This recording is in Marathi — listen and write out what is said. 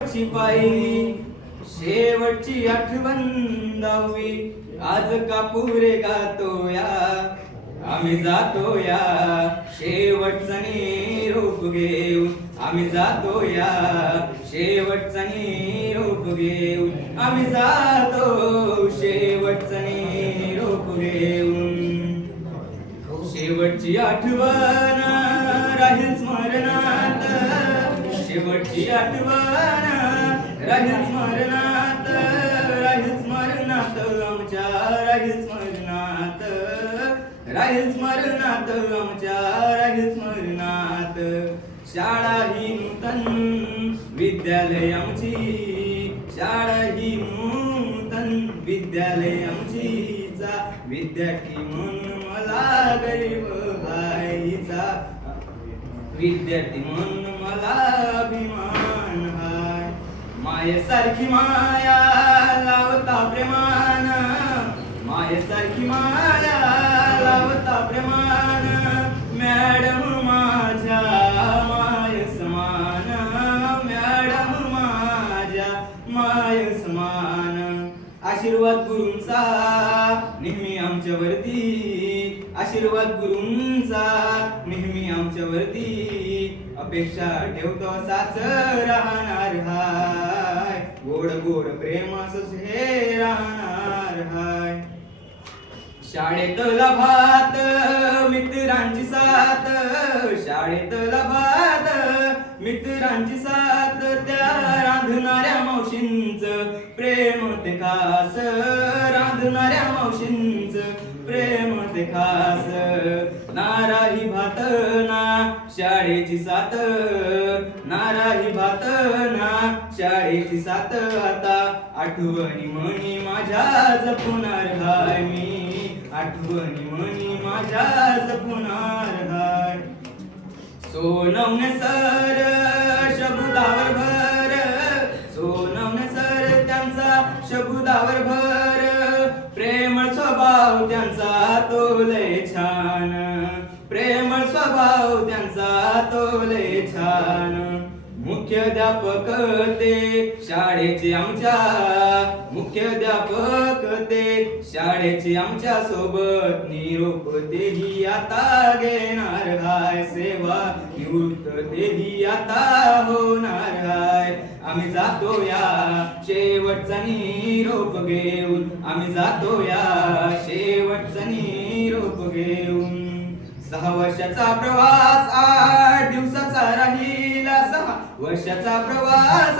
शिपाई शेवटची आठवण दहावी आज कापुरे गातोया आम्ही जातोया शेवटचा निरोप घेऊन आम्ही जातोया शेवटचा निरोप घेऊन आम्ही जातो शेवटचा निरोप घेऊन शेवटची आठवण राहील स्मरणात शेवटची आठवण राहील स्मरणात आमच्या राहील स्मरणात आमच्या राहील स्मरणात शाळा ही नूतन विद्यालय आमची शाळा ही नूतन विद्यालय आमचीचा विद्यार्थी म्हणून मला गरीब हायचा विद्यार्थी म्हणून मला अभिमान हाय मायेसारखी माया लावता प्रेमान मायेसारखी माया लावता प्रेमान मॅडम माझ्या माय समान मॅडम माझ्या माय समान आशीर्वाद गुरूंचा नेहमी आमच्यावरती आशीर्वाद गुरूंचा नेहमी आमच्यावरती अपेक्षा ठेवतो साच राहणार हाय गोड गोड प्रेम असंच हे राहणार हाय शाळेतला भात मित्रांची साथ शाळेतला भात मित्रांची साथ त्या रांधणाऱ्या मावशींचं प्रेम ते खास रांधणाऱ्या मावशींचं प्रेम ते खास नाराही भात ना शाळेची साथ नाराही भात ना शाळेची साथ आता आठवणी म्हणी माझ्या जपणार हाय मी आठवणी म्हणी माझ्या जपणार हाय सोनवणे सर शब्दावर भर सोनवणे सर त्यांचा शब्दावर भर प्रेमळ स्वभाव त्यांचा तो लय छान प्रेमळ स्वभाव त्यांचा तो लय छान मुख्याध्यापक ते शाळेचे आमच्या मुख्याध्यापक ते शाळेचे आमच्या सोबत निरोप तेही आता घेणार हाय सेवा निवृत्त तेही आता होणार हाय आम्ही जातो या शेवटचा निरोप घेऊन आम्ही जातो या शेवटचा निरोप घेऊन 6 वर्षाचा प्रवास 8 दिवसाचा राहिला 6 वर्षाचा प्रवास